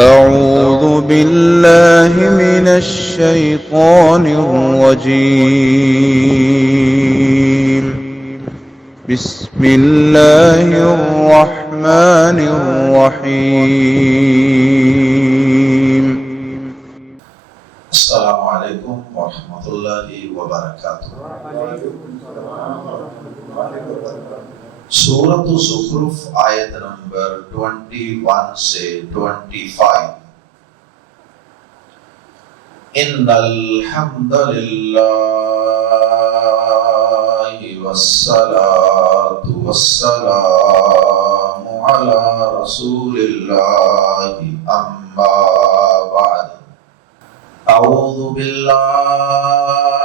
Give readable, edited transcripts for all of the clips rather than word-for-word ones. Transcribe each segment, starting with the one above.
أعوذ بالله من الشيطان الرجيم. بسم الله الرحمن الرحيم. السلام علیکم ورحمۃ اللہ وبرکاتہ۔ سورۃ الزخرف آیت نمبر 21 سے 25۔ ان الحمد للہ والصلاۃ والسلام علی رسول اللہ اما بعد۔ اعوذ باللہ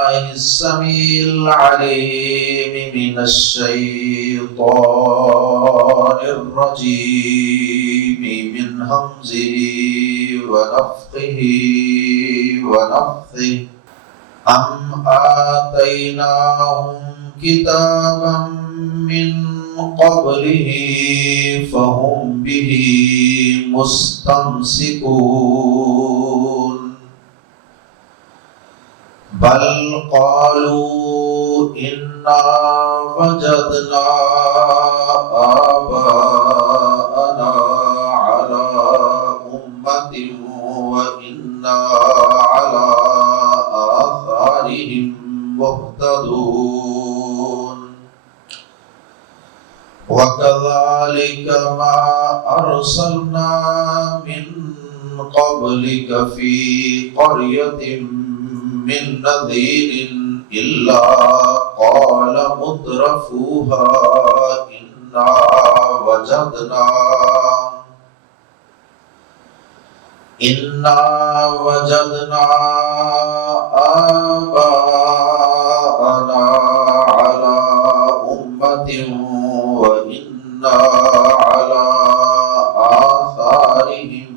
السمیع العلیم من الشیطان الرجیم من ہمزہ ونفخہ ونفثہ۔ ام آتیناہم کتابا من قبلہ فہم بہ مستمسکون۔ بل قالوا انا وجدنا آباءنا على أمة وإنا على آثارهم مهتدون۔ وكذلك ما أرسلنا من قبلك في قرية من نذير إلا قال مترفوها إنا وجدنا آباءنا على أمة وإنا على آثارهم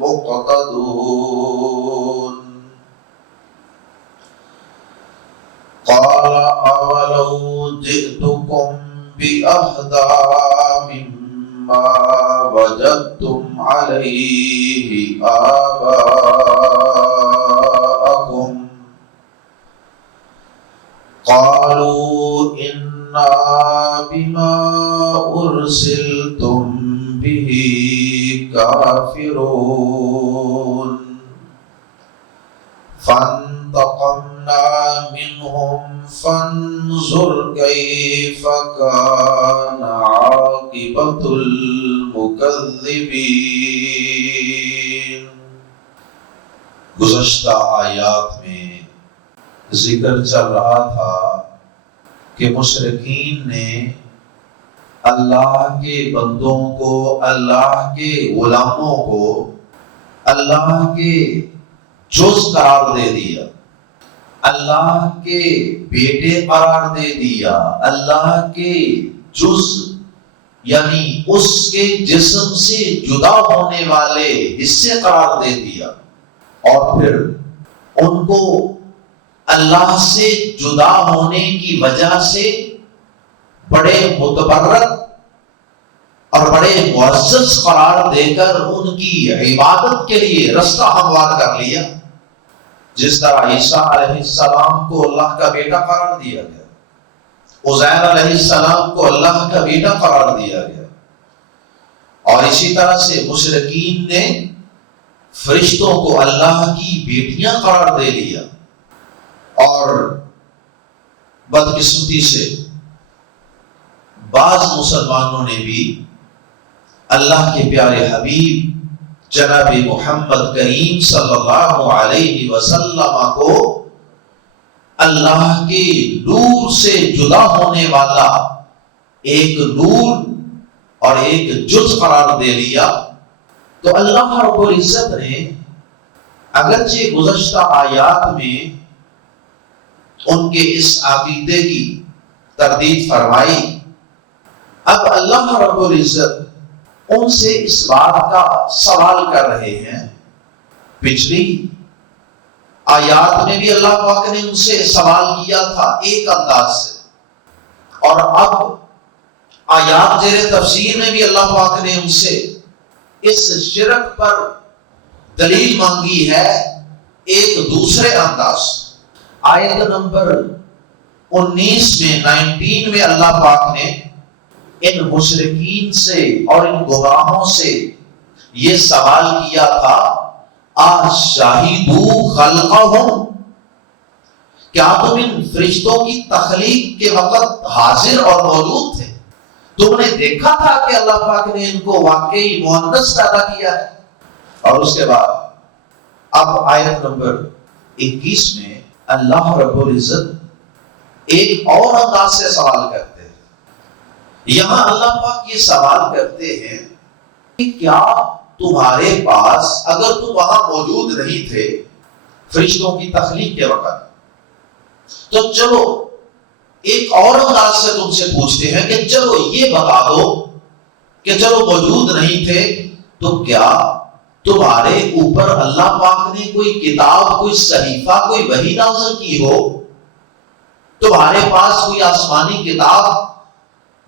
مقتدون۔ قال أولو جئتكم بأهدى مما وجدتم عليه آباءكم؟ قالوا إنا بما أرسلتم به كافرون۔ فانتقمنا منهم فانظر كيف كان عاقبة المكذبين۔ گزشتہ آیات میں ذکر چل رہا تھا کہ مشرکین نے اللہ کے بندوں کو، اللہ کے غلاموں کو اللہ کے جز قرار دے دیا، اللہ کے بیٹے قرار دے دیا، اللہ کے جز یعنی اس کے جسم سے جدا ہونے والے حصے قرار دے دیا، اور پھر ان کو اللہ سے جدا ہونے کی وجہ سے بڑے متبرک اور بڑے معزز قرار دے کر ان کی عبادت کے لیے رستہ ہموار کر لیا۔ جس طرح عیسیٰ علیہ السلام کو اللہ کا بیٹا قرار دیا گیا، عزیر علیہ السلام کو اللہ کا بیٹا قرار دیا گیا، اور اسی طرح سے مشرکین نے فرشتوں کو اللہ کی بیٹیاں قرار دے لیا، اور بدقسمتی سے بعض مسلمانوں نے بھی اللہ کے پیارے حبیب جناب محمد کریم صلی اللہ علیہ وسلم کو اللہ کے نور سے جدا ہونے والا ایک نور اور ایک جز قرار دے لیا۔ تو اللہ رب العزت نے اگرچہ گزشتہ آیات میں ان کے اس عقیدے کی تردید فرمائی، اب اللہ رب العزت ان سے اس بات کا سوال کر رہے ہیں۔ پچھلی آیات میں بھی اللہ پاک نے ان سے سوال کیا تھا ایک انداز سے، اور اب آیات زیر تفسیر میں بھی اللہ پاک نے ان سے اس شرک پر دلیل مانگی ہے ایک دوسرے انداز. آیت نمبر 19 میں اللہ پاک نے ان مشرکین سے اور ان گمراہوں سے یہ سوال کیا تھا، آشاہدوا خلقہم، کیا تم ان فرشتوں کی تخلیق کے وقت حاضر اور موجود تھے؟ تم نے دیکھا تھا کہ اللہ پاک نے ان کو واقعی مؤنث پیدا کیا ہے؟ اور اس کے بعد اب آیت نمبر 21 میں اللہ رب العزت ایک اور انداز سے سوال کرتے ہیں. یہاں اللہ پاک یہ سوال کرتے ہیں کہ کیا تمہارے پاس، اگر تم وہاں موجود نہیں تھے فرشتوں کی تخلیق کے وقت، تو چلو ایک اور انداز سے تم سے پوچھتے ہیں کہ چلو یہ بتا دو کہ چلو موجود نہیں تھے تو کیا تمہارے اوپر اللہ پاک نے کوئی کتاب، کوئی صحیفہ، کوئی وحی نازل کی ہو؟ تمہارے پاس کوئی آسمانی کتاب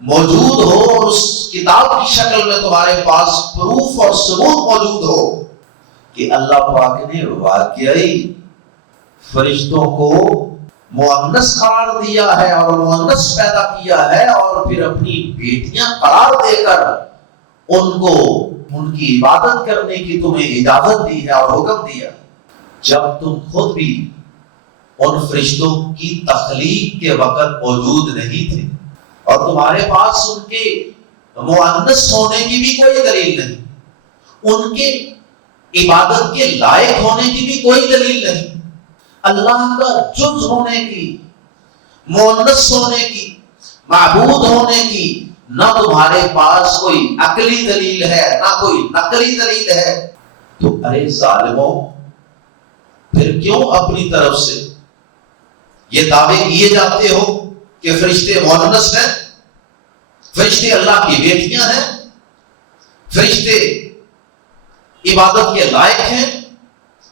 موجود ہو اور اس کتاب کی شکل میں تمہارے پاس پروف اور ثبوت موجود ہو کہ اللہ پاک نے واقعی فرشتوں کو مؤنث قرار دیا ہے اور مؤنث پیدا کیا ہے اور پھر اپنی بیٹیاں قرار دے کر ان کو ان کی عبادت کرنے کی تمہیں اجازت دی ہے اور حکم دیا، جب تم خود بھی ان فرشتوں کی تخلیق کے وقت موجود نہیں تھے اور تمہارے پاس ان کے مؤنث ہونے کی بھی کوئی دلیل نہیں، ان کے عبادت کے لائق ہونے کی بھی کوئی دلیل نہیں، اللہ کا جز ہونے کی، مؤنث ہونے کی، معبود ہونے کی نہ تمہارے پاس کوئی عقلی دلیل ہے نہ کوئی نقلی دلیل ہے، تو ارے ظالموں، پھر کیوں اپنی طرف سے یہ دعوے کیے جاتے ہو کہ فرشتے مؤنث ہیں، فرشتے اللہ کی بیٹیاں ہیں، فرشتے عبادت کے لائق ہیں،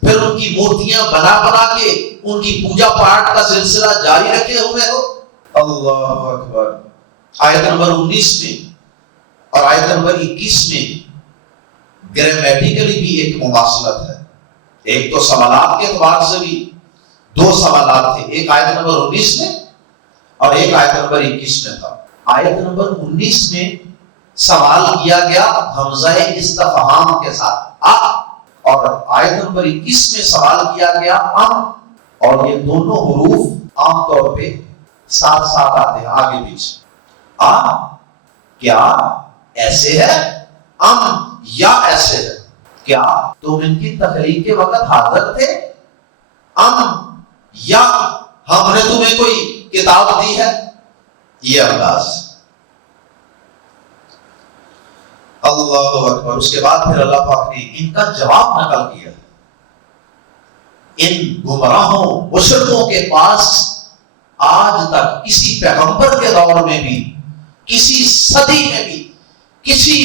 پھر ان کی مورتیاں بنا بنا کے ان کی پوجا پاٹ کا سلسلہ جاری رکھے ہوئے ہو؟ اللہ اکبر. آیت نمبر 19 میں اور آیت نمبر 21 میں گرامیٹیکلی بھی ایک مماثلت ہے. ایک تو سوالات کے اعتبار سے بھی دو سوالات تھے، ایک آیت نمبر 19 میں اور ایک آیت نمبر 21 میں تھا. آیت نمبر 19 میں سوال کیا گیا حمزہ استفہام کے ساتھ اور آیت نمبر 21 میں سوال کیا گیا اور یہ دونوں حروف عام طور پہ ساتھ ساتھ آتے ہیں آگے پیچھے. کیا ایسے ہے یا ایسے ہے؟ کیا تم ان کی تخلیق کے وقت حاضر تھے یا ہم نے تمہیں کوئی کتاب دی ہے؟ یہ انداز. اللہ اکبر. اس کے بعد پھر اللہ پاک نے ان کا جواب نقل کیا. ان گمراہوں مشرکوں کے پاس آج تک کسی پیغمبر کے دور میں بھی، کسی صدی میں بھی، کسی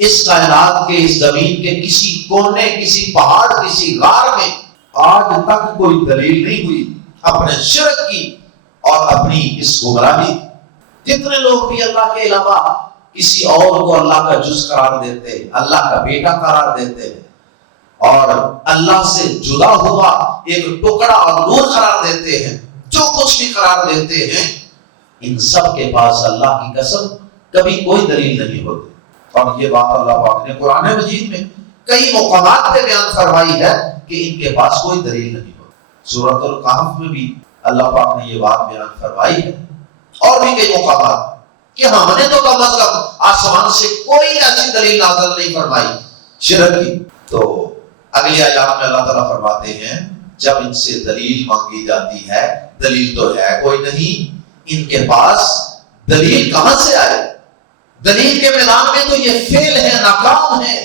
اس کائنات کے، اس زمین کے کسی کونے، کسی پہاڑ، کسی غار میں آج تک کوئی دلیل نہیں ہوئی اپنے شرک کی اور اپنی اس گمراہی. جتنے لوگ بھی اللہ کے علاوہ کسی اور کو اللہ کا جز قرار دیتے، اللہ کا بیٹا قرار دیتے اور اللہ سے جدا ہوا ایک ٹکڑا اور نور قرار دیتے ہیں، جو کچھ بھی قرار دیتے ہیں، ان سب کے پاس اللہ کی قسم کبھی کوئی دلیل نہیں ہوتی. اور یہ بات اللہ پاک نے قرآن مجید میں کئی مقامات پہ بیان فرمائی ہے کہ ان کے پاس کوئی دلیل نہیں ہوتی. سورۃ الکہف میں بھی اللہ پاک نے یہ بات بیان فرمائی ہے اور بھی کئی مقامات کہ ہم نے تو کم از کم آسمان سے کوئی ایسی دلیل نازل نہیں فرمائی شرک کی. تو اگلی آیات میں اللہ تعالیٰ فرماتے ہیں جب ان سے دلیل مانگی جاتی ہے، دلیل تو ہے کوئی نہیں، ان کے پاس دلیل کہاں سے آئے؟ دلیل کے میدان میں تو یہ فیل ہے، ناکام ہے.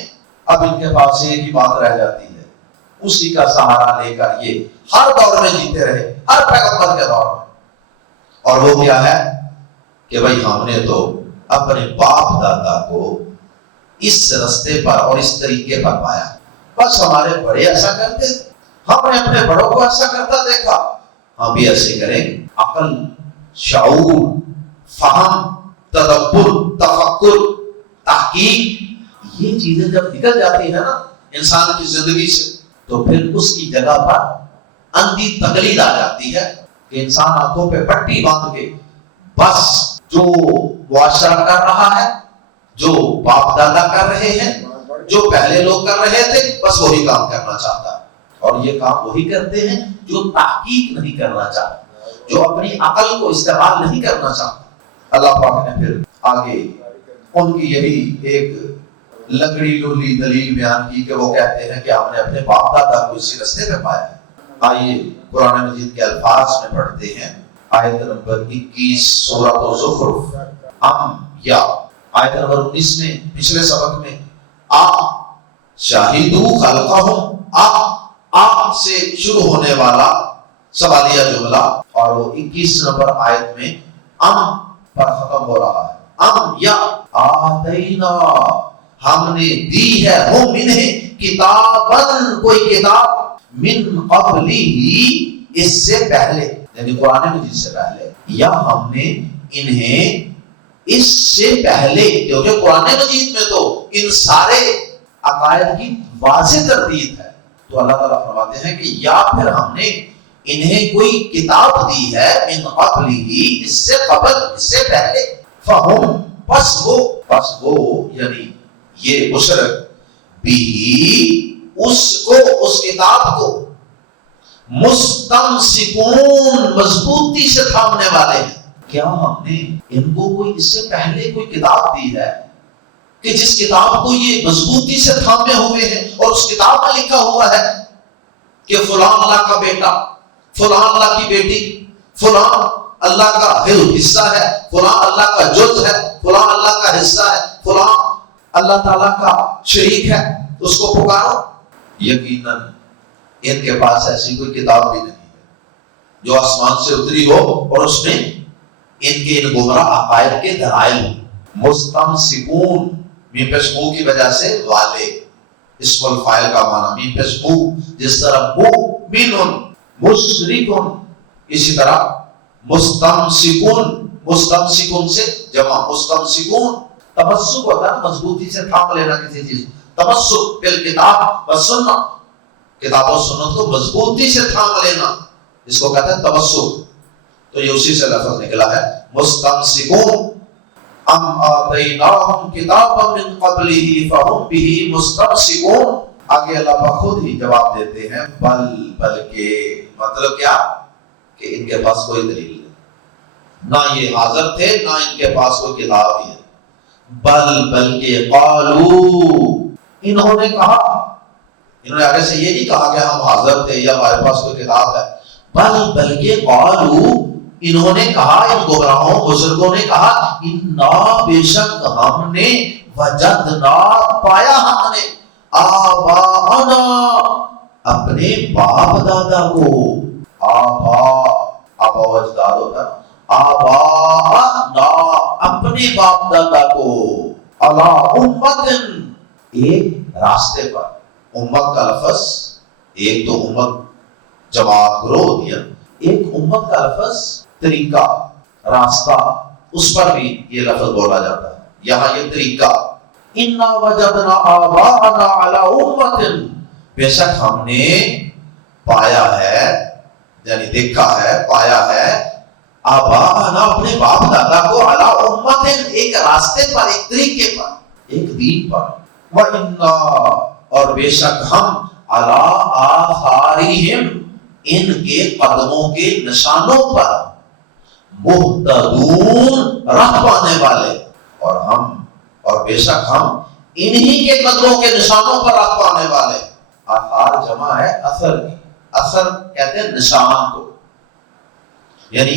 اب ان کے پاس ایک ہی بات رہ جاتی ہے، اسی کا سہارا لے کر یہ ہر دور میں جیتے رہے، ہر پیغمبر کے دور میں. اور وہ کیا ہے کہ بھائی ہم نے تو اپنے باپ دادا کو اس رستے پر اور اس طریقے پر پایا، بس ہمارے بڑے ایسا کرتے تھے، ہم نے اپنے بڑوں کو ایسا کرتا دیکھا، ہم بھی ایسے کریں گے. عقل، شعور، فہم، تدبر، تفکر، تحقیق، یہ چیزیں جب نکل جاتی ہیں نا انسان کی زندگی سے، تو پھر اس کی جگہ پر اندھی تقلید آ جاتی ہے کہ انسان آنکھوں پہ پٹی باندھ کے بس جو معاشرہ کر رہا ہے، جو باپ دادا کر رہے ہیں، جو پہلے لوگ کر رہے تھے، بس وہی کام کرنا چاہتا ہے۔ اور یہ کام وہی کرتے ہیں جو تحقیق نہیں کرنا چاہتے، جو اپنی عقل کو استعمال نہیں کرنا چاہتے۔ اللہ پاک نے پھر آگے ان کی یہی ایک لکڑی لولی دلیل بیان کی کہ وہ کہتے ہیں کہ ہم نے اپنے باپ دادا کو اسی رستے پہ پایا ہے۔ آئیے قرآن مجید کے الفاظ میں پڑھتے ہیں، آیت نمبر 21 سورۃ الزخرف، یا آیت نمبر 19 میں پچھلے سبق میں شاہدو خلقہم، آپ سے شروع ہونے والا سوالیہ جملہ، اور وہ 21 نمبر آیت میں پر ختم ہو رہا ہے۔ یا آتینا، ہم نے دی ہے ہم انہیں کتابن، کوئی کتاب، من قبلی ہی، اس سے پہلے، یعنی قرآن مجید سے پہلے، یا ہم نے انہیں اس سے پہلے، کیونکہ قرآن مجید میں تو ان سارے عقائد کی واضح تردید ہے، تو اللہ تعالیٰ فرماتے ہیں کہ یا پھر ہم نے انہیں کوئی کتاب دی ہے، من قبلی ہی، اس سے قبل، اس سے پہلے، فہم، پس وہ یعنی یہ مشرک، بھی اس کو، اس کتاب کو، مستمسکون، مضبوطی سے تھامنے والے ہیں۔ کیا ہم نے ان کو کوئی اس سے پہلے کوئی کتاب دی ہے کہ جس کتاب کو یہ مضبوطی سے تھامے ہوئے ہیں، اور اس کتاب میں لکھا ہوا ہے کہ فلاں اللہ کا بیٹا، فلاں اللہ کی بیٹی، فلاں اللہ کا حصہ ہے، فلاں اللہ کا جز ہے، فلاں اللہ کا حصہ ہے، فلاں اللہ تعالیٰ کا شریک ہے، اس کو پکارو؟ یقیناً ان کے پاس ایسی کوئی کتاب بھی نہیں ہے جو آسمان سے اتری ہو اور اس میں ان کے ان گمراہ عقائد کے دلائل ہوں۔ مستمسکون، میم پہ سمو کی وجہ سے والے، اسم الفاعل کا معنی میم پہ سمو، جس طرح مؤمن، مشرکن، اسی طرح مستمسکون، مستمسکون سے جمع، مستمسکون، تمسک ہوتا ہے مضبوطی سے تھام لینا کسی چیز، تمسک بالکتاب والسنہ، کتاب و سنت کو مضبوطی سے تھام لینا، اس کو کہتے ہیں تمسک۔ تو یہ اسی سے لفظ نکلا ہے، مستمسکون، ام آتیناہم کتابا من قبلہ فہم بہ مستمسکون۔ آگے اللہ پاک خود ہی جواب دیتے ہیں، بلکہ مطلب کیا کہ ان کے پاس کوئی دلیل نہیں، نہ یہ حاضر تھے، نہ ان کے پاس کوئی کتاب ہی ہے۔ بلکہ قالو، انہوں نے کہا، انہوں نے آگے سے یہ نہیں کہا کہ ہم حاضر تھے یا ہمارے پاس کوئی کتاب ہے، بلکہ قالو، انہوں نے کہا، ان گمراہوں بزرگوں نے کہا، انا، بے شک ہم نے، وجدنا، پایا ہم نے، آباءنا، اپنے باپ دادا کو، آبا و اجداد ہوتا ہے، آباءنا، اپنے باپ دادا کو، علی امتن، ایک راستے پر، امت کا لفظ، ایک تو امت جماعت گروہ دیا، ایک امت کا لفظ طریقہ، راستہ، اس پر بھی یہ لفظ بولا جاتا ہے، یہاں یہ طریقہ، انا وجدنا آباءنا علی امتن، بے شک ہم نے پایا ہے، یعنی دیکھا ہے، پایا ہے، آباءنا، اپنے باپ دادا کو، علی امتن، ایک راستے پر، ایک طریقے پر، ایک دین پر، وَإِنَّا، اور بے شک ہم، علی آثارہم، ان کے قدموں کے نشانوں پر، مہتدون، راہ پانے والے، اور بے شک ہم انہی کے قدموں کے نشانوں پر راہ پانے والے۔ آثار جمع ہے اثر کی، اثر کہتے ہیں نشان کو، یعنی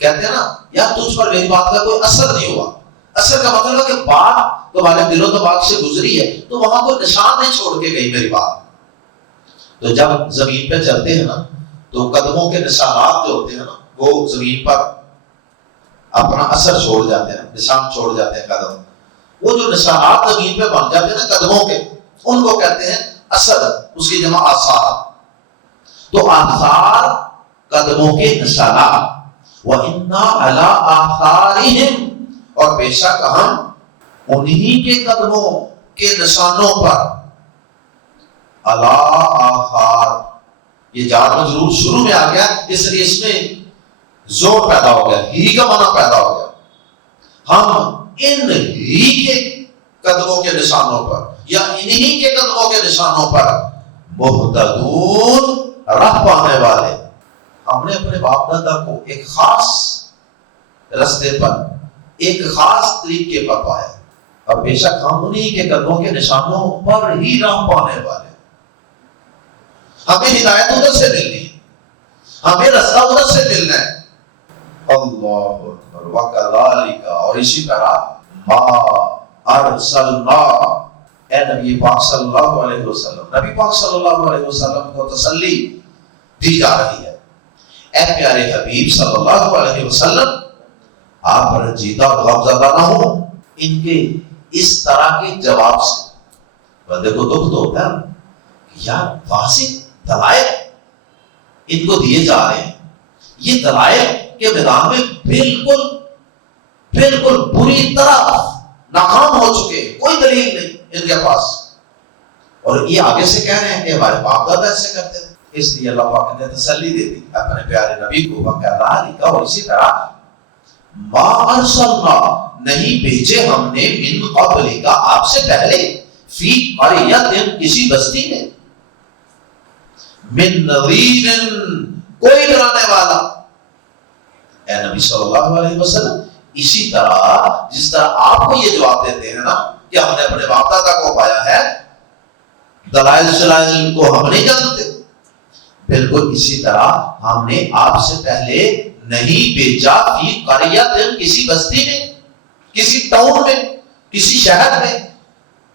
کہتے ہیں نا یار تجھ پر میری بات کا کوئی اثر نہیں ہوا، اثر کا مطلب ہے کہ بات تمہارے دل و دماغ سے گزری ہے تو وہاں کوئی نشان نہیں چھوڑ کے گئی میری بات۔ تو جب زمین پہ چلتے ہیں نا تو قدموں کے نشانات جو ہوتے ہیں نا وہ زمین پر اپنا اثر چھوڑ جاتے ہیں، نشان چھوڑ جاتے ہیں قدم، وہ جو نشانات زمین پہ بن جاتے ہیں نا قدموں کے، ان کو کہتے ہیں اثر، اس کی جمع آثار۔ تو آثار قدموں کے نشانات، وَإِنَّا عَلَىٰ آثَارِهِمْ، اور بے شک ہم انہی کے قدموں کے نشانوں پر، الا آخار، یہ جار مجرور شروع میں آ گیا، اس لیے اس میں زور پیدا ہو گیا، ہی کا معنی پیدا ہو گیا. ہم ان ہی کے قدموں کے نشانوں پر یا انہی کے قدموں کے نشانوں پر مہتدون، راہ پانے والے. ہم نے اپنے باپ دادا کو ایک خاص رستے پر، ایک خاص طریقے پر پایا، اور بے شک ہم انہی کے قدموں کے نشانوں پر ہی راہ پانے والے. ہمیں ہدایت ادھر سے ملنی ہے، ہمیں رستہ ادھر سے ملنا ہے. اللہ اکبر. وَكَذَلِكَ، اور اسی طرح ما ارسلنا، اے نبی پاک صلی اللہ علیہ وسلم، نبی پاک صلی اللہ علیہ وسلم کو تسلی دی جا رہی ہے. اے پیارے حبیب صلی اللہ علیہ وسلم، آپ رنجیدہ اور غمزدہ نہ ہوں ان کے اس طرح کے جواب سے. بندے کو دکھ تو ہوتا ہے کہ یار واضح دلائل ان کو دیے جا رہے ہیں، یہ دلائل کے میدان میں بالکل بری طرح ناکام ہو چکے ہیں، کوئی دلیل نہیں ان کے پاس، اور یہ آگے سے کہہ رہے ہیں کہ ہمارے باپ دادا ایسے کرتے تھے. اس لیے اللہ پاک نے تسلی دے دی اپنے پیارے نبی کو. وَكَذَلِكَ، اور اسی طرح ما ارسلنا، نہیں بھیجے ہم نے من قبلک، آپ سے پہلے، فی قریۃ، کسی بستی میں، من نذیر، کوئی ڈرانے والا. اے نبی صلی اللہ علیہ وسلم، اسی طرح جس طرح آپ کو یہ جواب دیتے ہیں نا کہ ہم نے اپنے باپ دادا کو پایا ہے، دلائل شلائل کو ہم نہیں جانتے، بالکل اسی طرح ہم نے آپ سے پہلے نہیں بھیجا فی قریۃ، کسی بستی میں، کسی ٹاؤن میں، کسی شہر میں،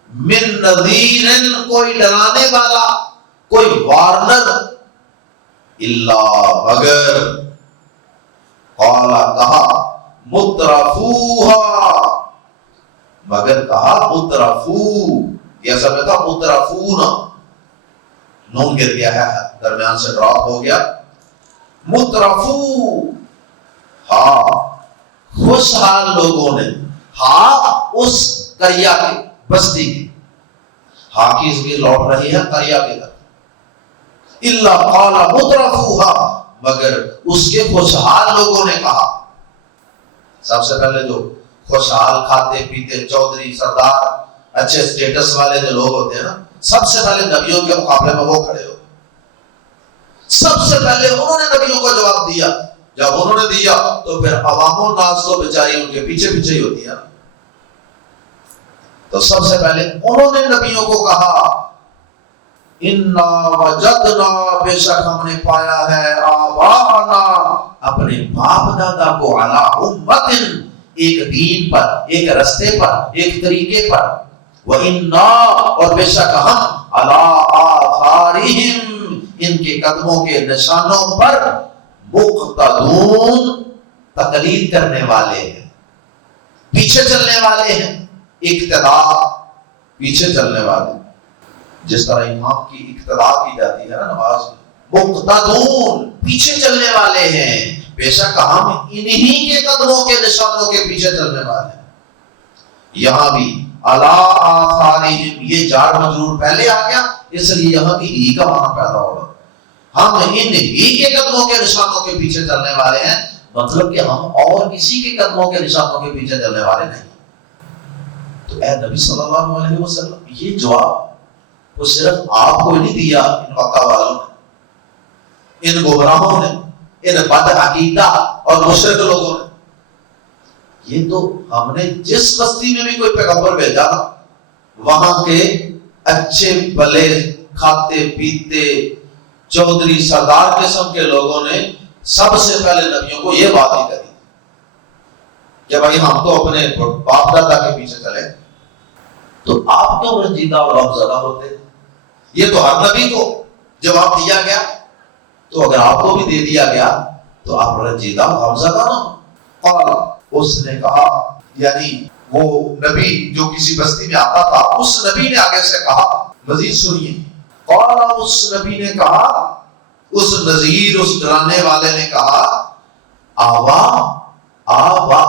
من نذیر، کوئی ڈرانے والا، کوئی وارنر، الا، مگر، قال، کہا، مترفوہا، مگر کہا مترفو، یہ سب تھا مترفون، نون گر گیا ہے، درمیان سے ڈراپ ہو گیا. مترفو، ہاں خوشحال لوگوں نے، ہاں اس قریہ کی، بستی کی، ہاں کی اس کی لوٹ رہی ہے قریہ کی طرف. الا قال مترفوہا، مگر اس کے خوشحال لوگوں نے کہا. سب سے پہلے جو خوشحال کھاتے پیتے چودھری سردار اچھے سٹیٹس والے جو لوگ ہوتے ہیں نا، سب سے پہلے نبیوں کے مقابلے میں وہ کھڑے ہوتے، سب سے پہلے انہوں نے نبیوں کو جواب دیا. جب انہوں نے دیا تو پھر عوام الناس تو بیچاری ان کے پیچھے پیچھے ہی ہوتی ہے. تو سب سے پہلے انہوں نے نبیوں کو کہا، انا وجدنا، بے شک ہم نے پایا ہے، آباءنا، اپنے باپ دادا کو، علی امت، ایک دین پر، ایک رستے پر، ایک طریقے پر، وَإِنَّا، اور بے شک ہم، علی آثارہم، ان کے قدموں کے نشانوں پر، مقتدون، تقلید کرنے والے ہیں، پیچھے چلنے والے ہیں. اقتداء، پیچھے چلنے والے، جس طرح امام کی اقتداء کی جاتی ہے نا نماز میں، مقتدون، پیچھے چلنے والے ہیں، بے شک ہم انہی کے قدموں کے نشانوں کے پیچھے چلنے والے ہیں. یہاں بھی علی آثارہم، یہ جار مجرور پہلے آ گیا، اس لیے یہاں بھی ہی کا معنی پیدا ہوگا. ہم انہی کے قدموں کے نشانوں کے پیچھے چلنے والے ہیں، مطلب کہ ہم اور کسی کے قدموں کے نشانوں کے پیچھے چلنے والے نہیں. تو اے نبی صلی اللہ علیہ وسلم، یہ جواب وہ صرف آپ کو نہیں دیا ان مکہ والوں نے، ان گمراہوں نے، ان بد عقیدہ اور مشرک لوگوں نے، یہ تو ہم نے جس بستی میں بھی کوئی پیغمبر بھیجا نا، وہاں کے اچھے بھلے کھاتے پیتے چودھری سردار قسم کے لوگوں نے سب سے پہلے نبیوں کو یہ بات ہی کہی کہ بھائی ہم تو اپنے باپ دادا کے پیچھے چلے. تو آپ کیوں رنجیدہ اور غمزدہ ہوتے؟ یہ تو ہر نبی کو جواب دیا گیا، تو اگر آپ کو بھی دے دیا گیا تو آپ رنجیدہ غمزدہ نہ ہو. قال، اس نے کہا، یعنی وہ نبی جو کسی بستی میں آتا تھا، اس نبی نے آگے سے کہا، مزید سنیے. قال، اس نبی نے کہا، اس نذیر، اس ڈرانے والے نے کہا، آوا، آوا،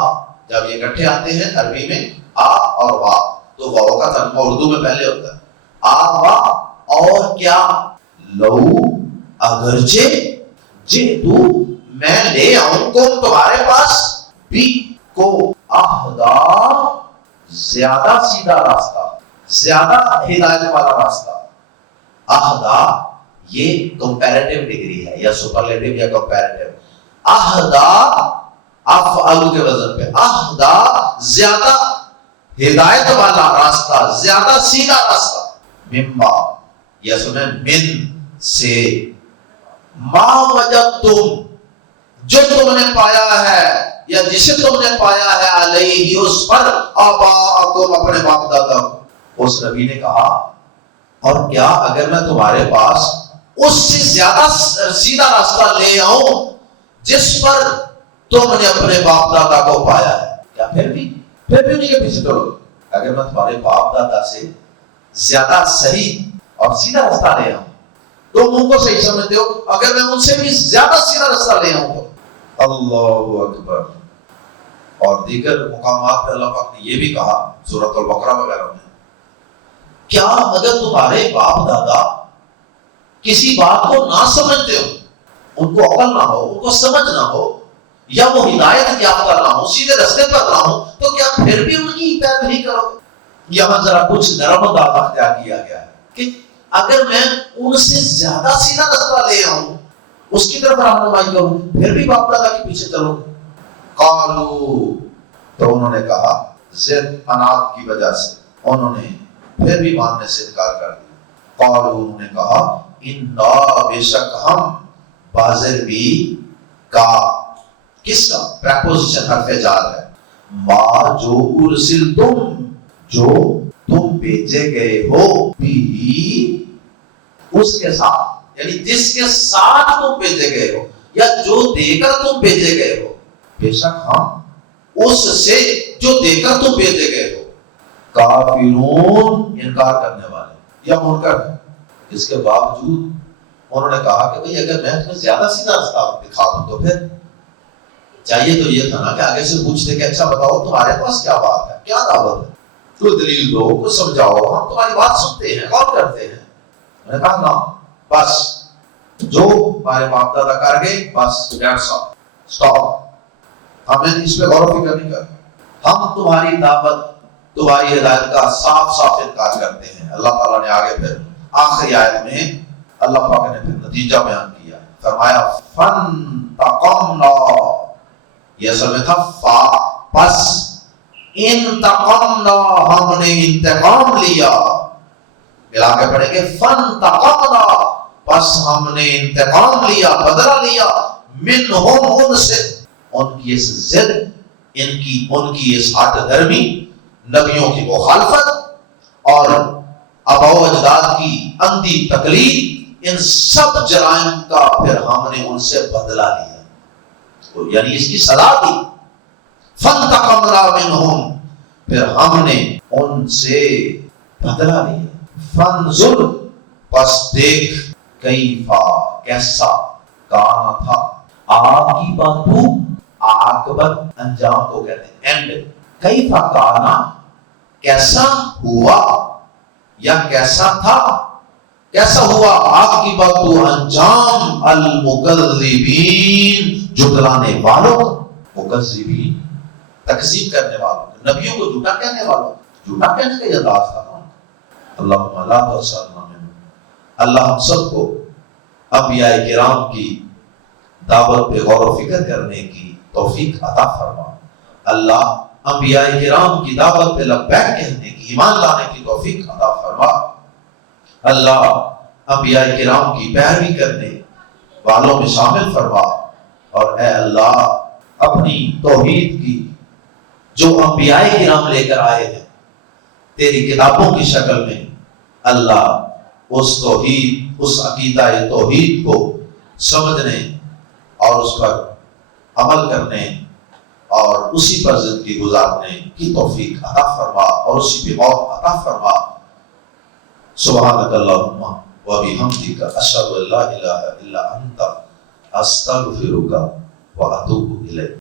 جب یہ اکٹھے آتے ہیں عربی میں آ اور وا، تو واو کا ترجمہ اردو میں پہلے ہوتا ہے. آوا، اور کیا لو اگرچہ جئتو میں لے آؤں کم تمہارے پاس بھی کو اہدا زیادہ سیدھا راستہ، زیادہ ہدایت والا راستہ. اہدا یہ کمپیریٹیو ڈگری ہے یا سپرلیٹیو یا کمپیریٹیو. اہدا افعل کے وزن پہ، اہدا زیادہ ہدایت والا راستہ، زیادہ سیدھا راستہ. مما یا سنیں من سے، ما وجدتم جو تم نے پایا ہے یا جسے تم نے پایا ہے علیہ اس پر آباءکم اپنے باپ دادا کو. اس نبی نے کہا اور کیا اگر میں تمہارے پاس اس سے زیادہ سیدھا راستہ لے آؤں جس پر تم نے اپنے باپ دادا کو پایا ہے، کیا پھر بھی انہیں کے پیچھے چلو؟ اگر میں تمہارے باپ دادا سے زیادہ صحیح اور سیدھا راستہ لے آؤں، تم ان کو صحیح سمجھتے ہو، اگر میں ان سے بھی زیادہ سیدھا راستہ لے آؤں تو اللہ اکبر. اور دیگر مقامات پر اللہ پاک نے یہ بھی کہا سورۃ البقرہ وغیرہ میں، کیا اگر تمہارے باپ دادا کسی بات کو نہ سمجھتے ہو، ان کو عقل نہ ہو، ان کو سمجھ نہ ہو، یا وہ ہدایت یافتہ نہ ہو، سیدھے راستے پر نہ ہو، تو کیا پھر بھی ان کی پیروی کرو؟ یہاں ذرا کچھ نرم انداز اختیار کیا گیا ہے کہ اگر میں ان سے زیادہ سیدھا راستہ لے آؤں، اس کی طرف رہنمائی کروں، پھر بھی باپ دادا کے پیچھے چلو. قالو تو انہوں نے کہا ضد انات کی وجہ سے انہوں نے پھر بھی ماننے سے انکار کر دیا. قالو انہوں نے کہا انا بے شک ہم، بازر بھی کا کس کا پریپوزیشن حرف جار ہے، ما جو ارسلتم جو تم بھیجے گئے ہو، بھی اس کے ساتھ، یعنی جس کے ساتھ تم بھیجے گئے ہو یا جو دے کر تم بھیجے گئے ہو، بے شک ہم اس سے جو دے کر تم بھیجے گئے ہو کافرون انکار کرنے والے یا منکر ہیں. اس کے باوجود انہوں نے کہا کہ بھئی اگر میں تمہیں زیادہ سیدھا راستہ دکھا دوں تو پھر چاہیے تو یہ تھا نا کہ آگے سے پوچھتے کہ اچھا بتاؤ تمہارے پاس کیا بات ہے، کیا دعوت ہے، کوئی دلیل دو، کوئی سمجھاؤ، ہم تمہاری بات سنتے ہیں، غور کرتے ہیں. میں نے کہا نا بس جو ہمارے باپ دادا کر گئے بس دیٹس آل، اسٹاپ، ہمیں اس پہ غور و فکر نہیں کرنا، ہم تمہاری دعوت تمہاری ہدایت کا صاف صاف انکار کرتے ہیں. اللہ تعالیٰ نے آگے پھر آخری آیت میں اللہ پاک نے پھر نتیجہ بیان کیا، فرمایا فانتقمنا، یہ اصل میں تھا فا، پس انتقمنا ہم نے انتقام لیا، ملا کے پڑھیں گے فانتقمنا پس ہم نے انتقام لیا، بدلہ لیا، منہم ان سے، ان کی اس ضد، ان کی اس ہٹ درمی، نبیوں کی مخالفت اور آباء و اجداد کی اندھی تقلید، ان سب جرائم کا پھر ہم نے ان سے بدلہ لیا، یعنی اس کی سزا دی. فانتقمنا منہم پھر ہم نے ان سے بدلہ لیا. فانظر پس دیکھ، کیفا کیسا، کانا تھا، عاقبتو عاقبت انجام کو کہتے ہیں اینڈ، کیفا کانا کیسا ہوا یا کیسا تھا، کیسا ہوا عاقبتو انجام المکذبین جھٹلانے والوں، مکذبین تکذیب کرنے والوں، نبیوں کو جھوٹا کہنے والوں، جھوٹا کہنے کا یہ انداز تھا. اللہم لا تحصلنا منہ، اللہ ہم سب کو انبیاء کرام کی دعوت پہ غور و فکر کرنے کی توفیق عطا فرما. اللہ انبیاء کرام کی دعوت پہ لبیک کہنے کی، ایمان لانے کی توفیق عطا فرما. اللہ انبیاء کرام کی پیروی کرنے والوں میں شامل فرما. اور اے اللہ اپنی توحید کی جو انبیاء کرام لے کر آئے ہیں تیری کتابوں کی شکل میں، اللہ اس توحید، اس عقیدہ توحید کو سمجھنے اور اس پر عمل کرنے اور اسی پر زندگی گزارنے کی توفیق عطا فرما اور اسی پہ موت عطا فرما. سبحانک اللہم و بحمدک اشہد ان لا الہ الا انت استغفرک و اتوب الیک.